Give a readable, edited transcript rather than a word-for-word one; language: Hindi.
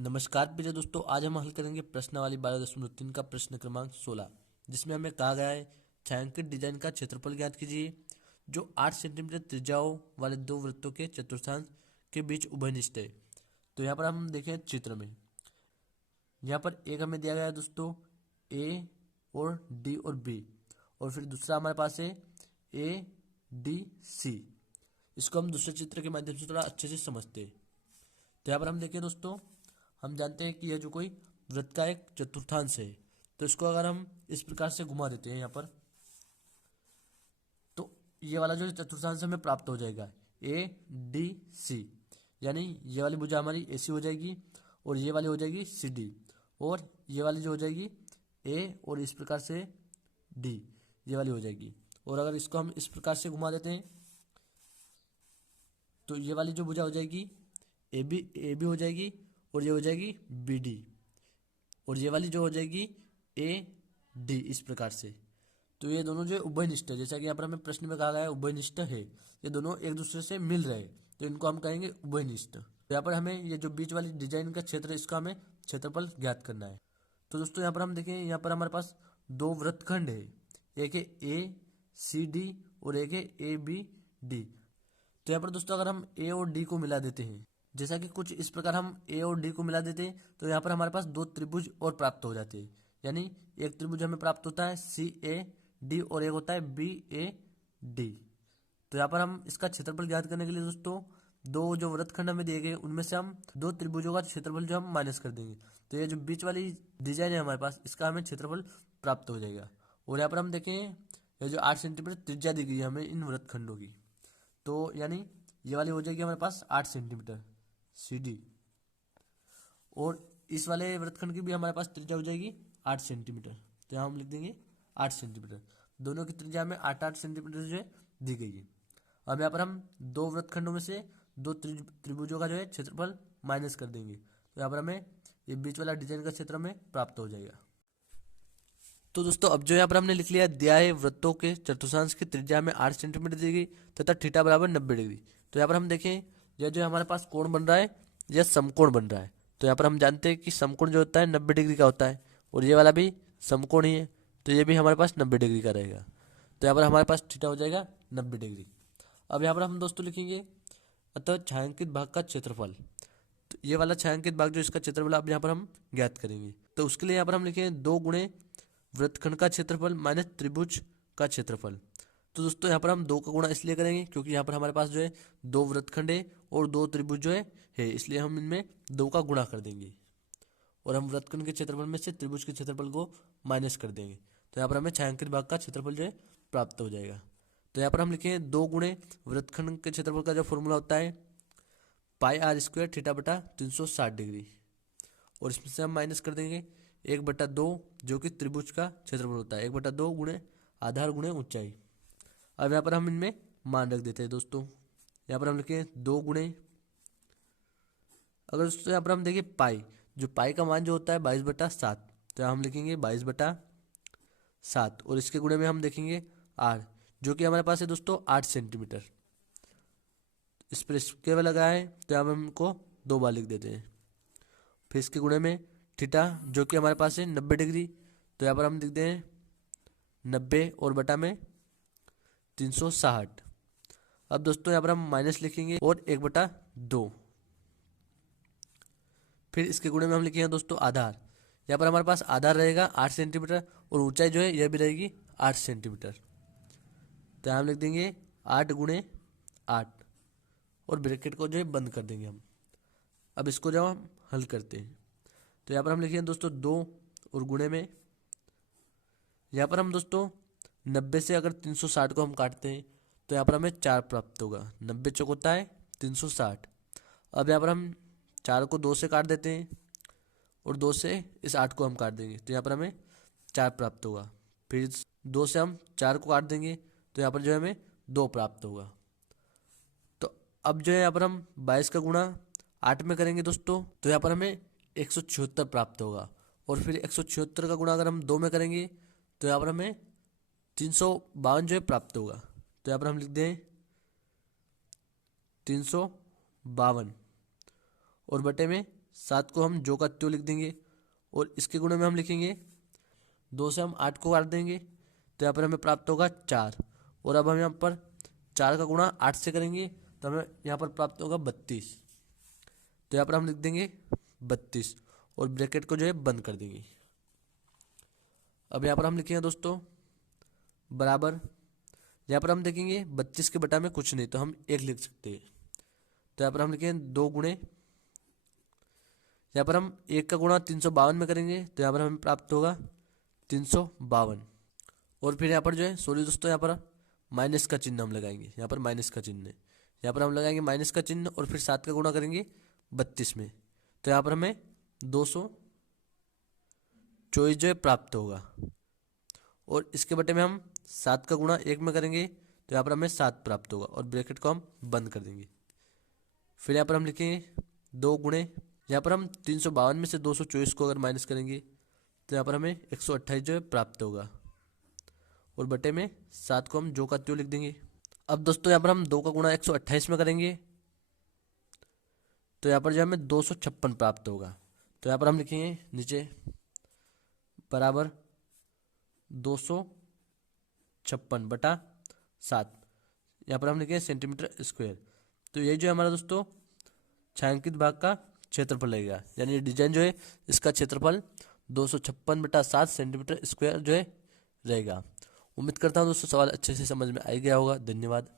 नमस्कार प्रिय दोस्तों, आज हम हल करेंगे प्रश्नावली 12.3 का प्रश्न क्रमांक 16, जिसमें हमें कहा गया है छायांकित डिजाइन का क्षेत्रफल ज्ञात कीजिए जो 8 सेंटीमीटर त्रिज्याओं वाले दो वृत्तों के चतुर्थांश के बीच उभयनिष्ठ है। तो यहाँ पर हम देखें चित्र में, यहाँ पर एक हमें दिया गया है दोस्तों ए और डी और बी, और फिर दूसरा हमारे पास है ए डी सी। इसको हम दूसरे चित्र के माध्यम से थोड़ा अच्छे से समझते हैं। तो यहाँ पर हम देखें दोस्तों, हम जानते हैं कि यह जो कोई वृत्त का एक चतुर्थांश है, तो इसको अगर हम इस प्रकार से घुमा देते हैं यहाँ पर, तो ये वाला जो चतुर्थांश हमें प्राप्त हो जाएगा ए डी सी। यानी ये वाली भुजा हमारी ए सी हो जाएगी और ये वाली हो जाएगी सी डी, और ये वाली जो हो जाएगी ए और इस प्रकार से डी, ये वाली हो जाएगी। और अगर इसको हम इस प्रकार से घुमा देते हैं तो ये वाली जो भुजा हो जाएगी ए बी हो जाएगी, और ये हो जाएगी बी डी, और ये वाली जो हो जाएगी ए डी, इस प्रकार से। तो ये दोनों जो उभयनिष्ठ है, जैसा कि यहाँ पर हमें प्रश्न में कहा गया है उभयनिष्ठ है, ये दोनों एक दूसरे से मिल रहे हैं, तो इनको हम कहेंगे उभयनिष्ठ। तो यहाँ पर हमें ये जो बीच वाली डिजाइन का क्षेत्र है, इसका हमें क्षेत्रफल ज्ञात करना है। तो दोस्तों यहाँ पर हम देखें, यहाँ पर हमारे पास दो वृत्तखंड है, एक है ए सी डी और एक है ए बी डी। तो यहाँ पर दोस्तों अगर हम ए और डी को मिला देते हैं, जैसा कि कुछ इस प्रकार हम ए और डी को मिला देते हैं, तो यहाँ पर हमारे पास दो त्रिभुज और प्राप्त हो जाते हैं। यानी एक त्रिभुज हमें प्राप्त होता है सी ए डी और एक होता है बी ए डी। तो यहाँ पर हम इसका क्षेत्रफल ज्ञात करने के लिए दोस्तों दो जो वृत्तखंड हमें दिए गए उनमें से हम दो त्रिभुजों का क्षेत्रफल जो हम माइनस कर देंगे, तो ये जो बीच वाली डिजाइन है हमारे पास, इसका हमें क्षेत्रफल प्राप्त हो जाएगा। और यहाँ पर हम देखें, ये जो 8 सेंटीमीटर त्रिज्या दी गई है हमें इन वृत्तखंडों की, तो यानी ये वाली हो जाएगी हमारे पास 8 सेंटीमीटर सी डी, और इस वाले वृत्तखंड की भी हमारे पास त्रिज्या हो जाएगी 8 सेंटीमीटर। तो यहाँ हम लिख देंगे 8 सेंटीमीटर। दोनों की त्रिज्या में 8-8 सेंटीमीटर जो है दी गई है। अब यहाँ पर हम दो वृत्तखंडों में से दो त्रिभुजों का जो है क्षेत्रफल माइनस कर देंगे, तो यहाँ पर हमें ये बीच वाला डिजाइन का क्षेत्र में प्राप्त हो जाएगा। तो दोस्तों अब जो यहाँ पर हमने लिख लिया, दिया है वृत्तों के चतुर्थांश की त्रिज्या में 8 सेंटीमीटर दी गई तथा थीटा बराबर 90 डिग्री। तो यहाँ पर हम देखें, यह जो हमारे पास कोण बन रहा है यह समकोण बन रहा है। तो यहाँ पर हम जानते हैं कि समकोण जो होता है 90 डिग्री का होता है, और ये वाला भी समकोण ही है, तो ये भी हमारे पास 90 डिग्री का रहेगा। तो यहाँ पर हमारे पास थीटा हो जाएगा 90 डिग्री। अब यहाँ पर हम दोस्तों लिखेंगे अतः छायांकित भाग का क्षेत्रफल। तो ये वाला छायांकित भाग जो इसका क्षेत्रफल अब यहाँ पर हम ज्ञात करेंगे, तो उसके लिए यहाँ पर हम लिखेंगे 2 गुणे वृत्तखंड का क्षेत्रफल माइनस त्रिभुज का क्षेत्रफल। तो दोस्तों यहाँ पर हम 2 का गुणा इसलिए करेंगे क्योंकि यहाँ पर हमारे पास जो है 2 वृत्तखंड है और 2 त्रिभुज जो है, इसलिए हम इनमें 2 का गुणा कर देंगे, और हम वृत्तखंड के क्षेत्रफल में से त्रिभुज के क्षेत्रफल को माइनस कर देंगे। तो यहाँ पर हमें छायांकित भाग का क्षेत्रफल जो है प्राप्त हो जाएगा। तो यहाँ पर हम लिखेंगे 2 गुणे वृत्तखंड के क्षेत्रफल का जो फॉर्मूला होता है पाई आर स्क्वायर थीटा बटा 360 डिग्री, और इसमें से हम माइनस कर देंगे 1/2 जो कि त्रिभुज का क्षेत्रफल होता है, 1/2 गुणे आधार गुणे ऊंचाई। अब यहाँ पर हम इनमें मान रख देते हैं दोस्तों। यहाँ पर हम लिखें 2 गुणे, अगर दोस्तों यहाँ पर हम देखिए पाई, जो पाई का मान जो होता है 22/7, तो हम लिखेंगे 22/7, और इसके गुणे में हम देखेंगे आर जो कि हमारे पास है दोस्तों 8 सेंटीमीटर। इस पर स्क्वायर लगा है तो हम इनको 2 बार लिख देते हैं। फिर इसके गुणे में थीटा जो कि हमारे पास है 90 डिग्री, तो यहाँ पर हम लिखते हैं 90 और बटा में 360। अब दोस्तों यहाँ पर हम माइनस लिखेंगे और 1/2, फिर इसके गुणे में हम लिखेंगे दोस्तों आधार। यहाँ पर हमारे पास आधार रहेगा 8 सेंटीमीटर, और ऊंचाई जो है यह भी रहेगी 8 सेंटीमीटर। तो हम लिख देंगे 8 गुणे 8, और ब्रैकेट को जो है बंद कर देंगे हम। अब इसको जब हम हल करते हैं, तो यहाँ पर हम लिखेंगे दोस्तों 2, और गुणे में यहाँ पर हम दोस्तों 90 से अगर 360 को हम काटते हैं तो यहाँ पर हमें 4 प्राप्त होगा। 90 चौक होता है 360। अब यहाँ पर हम 4 को 2 से काट देते हैं, और 2 से इस 8 को हम काट देंगे, तो यहाँ पर हमें 4 प्राप्त होगा। फिर 2 से हम 4 को काट देंगे, तो यहाँ पर जो है हमें 2 प्राप्त होगा। तो अब जो है यहाँ पर हम 22 का गुणा 8 में करेंगे दोस्तों, तो यहाँ पर हमें 176 प्राप्त होगा, और फिर 176 का गुणा अगर हम 2 में करेंगे तो यहाँ पर हमें 352 जो है प्राप्त होगा। तो यहाँ पर हम लिख दें 352, और बटे में 7 को हम जो का त्यों लिख देंगे और इसके गुणे में हम लिखेंगे 2 से हम 8 को काट देंगे, तो यहाँ पर हमें प्राप्त होगा 4। और अब हम यहाँ पर 4 का गुणा 8 से करेंगे तो हमें यहाँ पर प्राप्त होगा 32। तो यहाँ पर हम लिख देंगे 32 और ब्रैकेट को जो है बंद कर देंगे। अब यहाँ पर हम लिखेंगे दोस्तों बराबर, यहाँ पर हम देखेंगे 32 के बटा में कुछ नहीं तो हम 1 लिख सकते हैं। तो यहाँ पर हम लिखेंगे 2 गुणे, यहाँ पर हम 1 का गुणा 352 में करेंगे तो यहाँ पर हमें प्राप्त होगा 352। और फिर यहाँ पर जो है सॉरी दोस्तों, यहाँ पर माइनस का चिन्ह हम लगाएंगे, यहाँ पर माइनस का चिन्ह है, यहाँ पर हम लगाएंगे माइनस का चिन्ह और फिर 7 का गुणा करेंगे 32 में, तो यहाँ पर हमें 224 जो है प्राप्त होगा। और इसके बटे में हम 7 का गुणा 1 में करेंगे तो यहाँ पर हमें 7 प्राप्त होगा और ब्रैकेट को हम बंद कर देंगे। फिर यहाँ पर हम लिखेंगे 2 गुणे, यहाँ पर हम 352 में से 224 को अगर माइनस करेंगे तो यहाँ पर हमें 128 जो है प्राप्त होगा और बटे में 7 को हम जो का त्यों लिख देंगे। अब दोस्तों यहाँ पर हम 2 का गुणा 128 में करेंगे तो यहाँ पर जो हमें 256 प्राप्त होगा। तो यहाँ पर हम लिखेंगे नीचे बराबर 256 बटा 7, यहाँ पर हम लिखेंगे सेंटीमीटर स्क्वायर। तो ये जो है हमारा दोस्तों छायांकित भाग का क्षेत्रफल लगेगा, यानी डिजाइन जो है इसका क्षेत्रफल 256 बटा 7 सेंटीमीटर स्क्वायर जो है रहेगा। उम्मीद करता हूँ दोस्तों सवाल अच्छे से समझ में आ गया होगा। धन्यवाद।